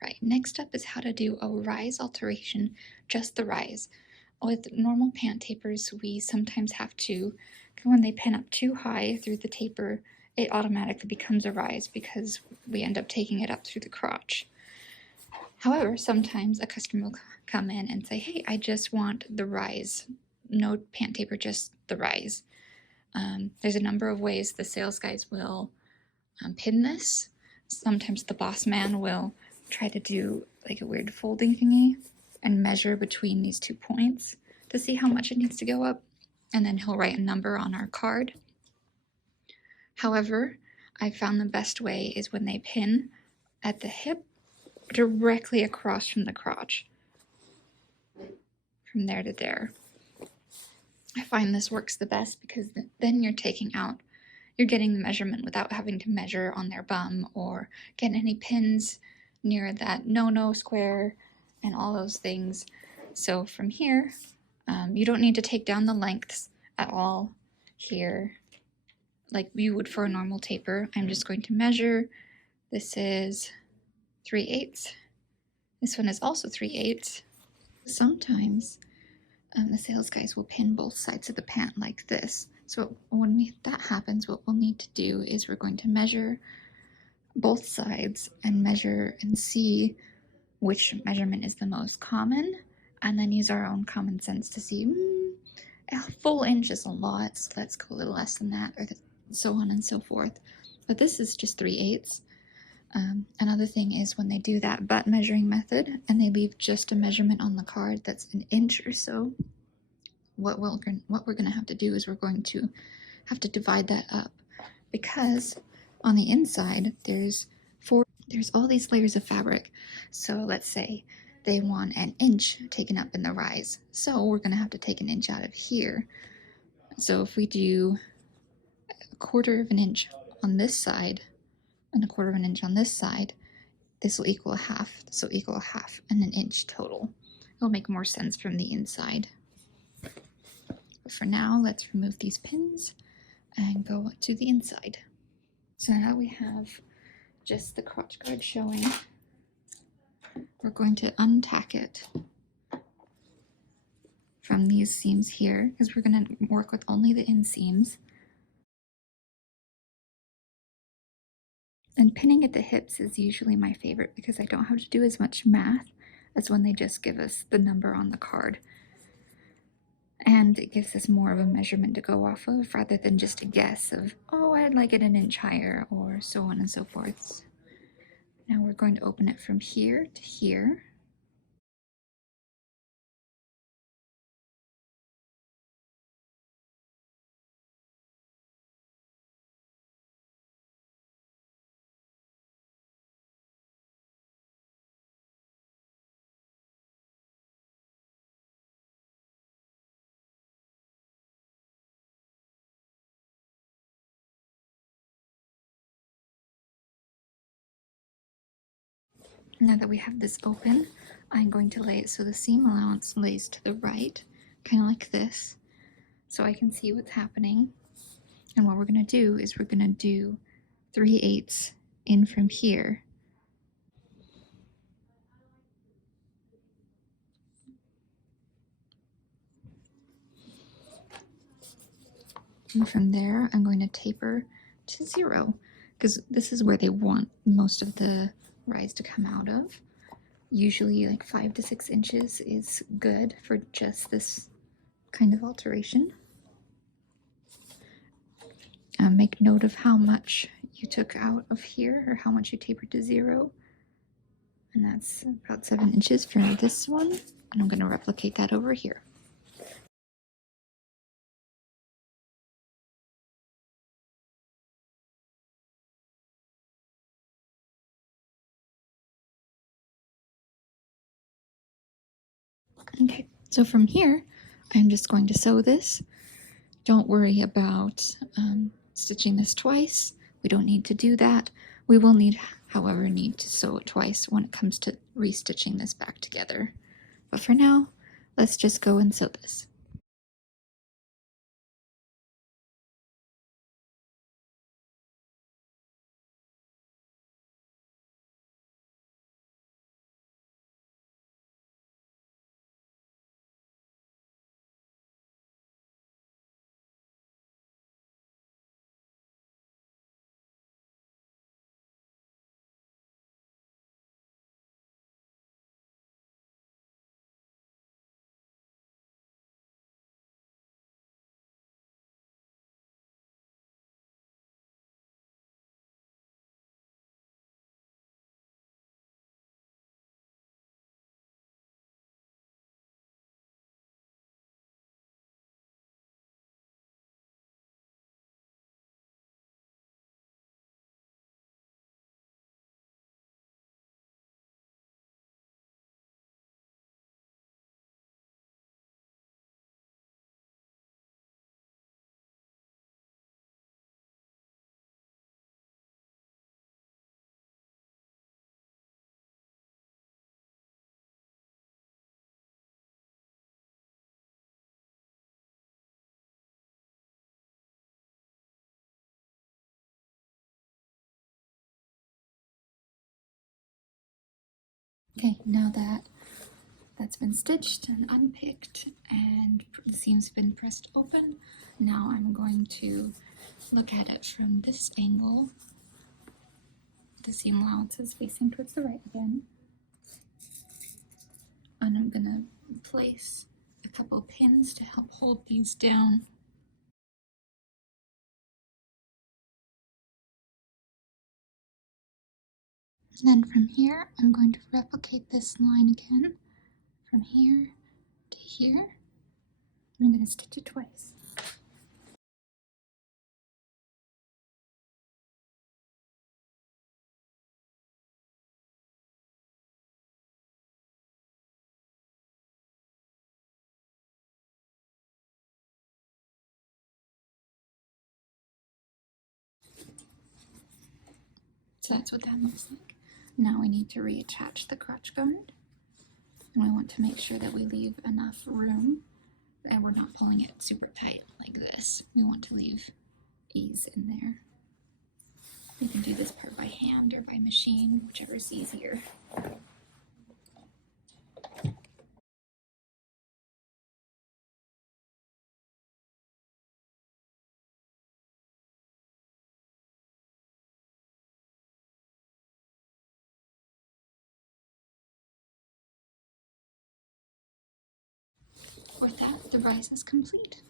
Right, next up is how to do a rise alteration, just the rise. With normal pant tapers, we sometimes have to, when they pin up too high through the taper, it automatically becomes a rise because we end up taking it up through the crotch. However, sometimes a customer will come in and say, hey, I just want the rise. No pant taper, just the rise. There's a number of ways the sales guys will pin this. Sometimes the boss man will try to do like a weird folding thingy and measure between these 2 points to see how much it needs to go up, and then he'll write a number on our card. However, I found the best way is when they pin at the hip directly across from the crotch, from there to there. I find this works the best because then you're getting the measurement without having to measure on their bum or get any pins near that no square and all those things. So from here, you don't need to take down the lengths at all here like you would for a normal taper. I'm just going to measure. This is 3/8. This one is also 3/8. Sometimes the sales guys will pin both sides of the pant like this. So when that happens, what we'll need to do is we're going to measure both sides and measure and see which measurement is the most common, and then use our own common sense to see, a full inch is a lot, so let's go a little less than that, or so on and so forth. But this is just 3/8. Another thing is when they do that butt measuring method and they leave just a measurement on the card that's an inch or so, what we're going to have to do is we're going to have to divide that up, because on the inside there's all these layers of fabric. So let's say they want an inch taken up in the rise, so we're going to have to take an inch out of here. So if we do a 1/4 of an inch on this side and a 1/4 of an inch on this side, this will equal a half. This will equal a half and an inch total. It'll make more sense from the inside. But for now, let's remove these pins and go to the inside. So now we have just the crotch guard showing. We're going to untack it from these seams here because we're going to work with only the inseams. And pinning at the hips is usually my favorite because I don't have to do as much math as when they just give us the number on the card. And it gives us more of a measurement to go off of rather than just a guess of, oh, I'd like it an inch higher, or so on and so forth. Now we're going to open it from here to here. Now that we have this open, I'm going to lay it so the seam allowance lays to the right, kind of like this, so I can see what's happening. And what we're going to do is we're going to do 3/8 in from here. And from there, I'm going to taper to 0, because this is where they want most of the rise to come out of. Usually like 5 to 6 inches is good for just this kind of alteration. Make note of how much you took out of here, or how much you tapered to 0. And that's about 7 inches for this one. And I'm going to replicate that over here. Okay, so from here, I'm just going to sew this. Don't worry about stitching this twice. We don't need to do that. We will however, need to sew it twice when it comes to restitching this back together. But for now, let's just go and sew this. Okay, now that that's been stitched and unpicked and the seam's been pressed open, now I'm going to look at it from this angle. The seam allowance is facing towards the right again. And I'm gonna place a couple pins to help hold these down. And then from here, I'm going to replicate this line again, from here to here. And I'm going to stitch it twice. So that's what that looks like. Now we need to reattach the crotch guard. And we want to make sure that we leave enough room and we're not pulling it super tight like this. We want to leave ease in there. You can do this part by hand or by machine, whichever is easier. With that, the rise is complete.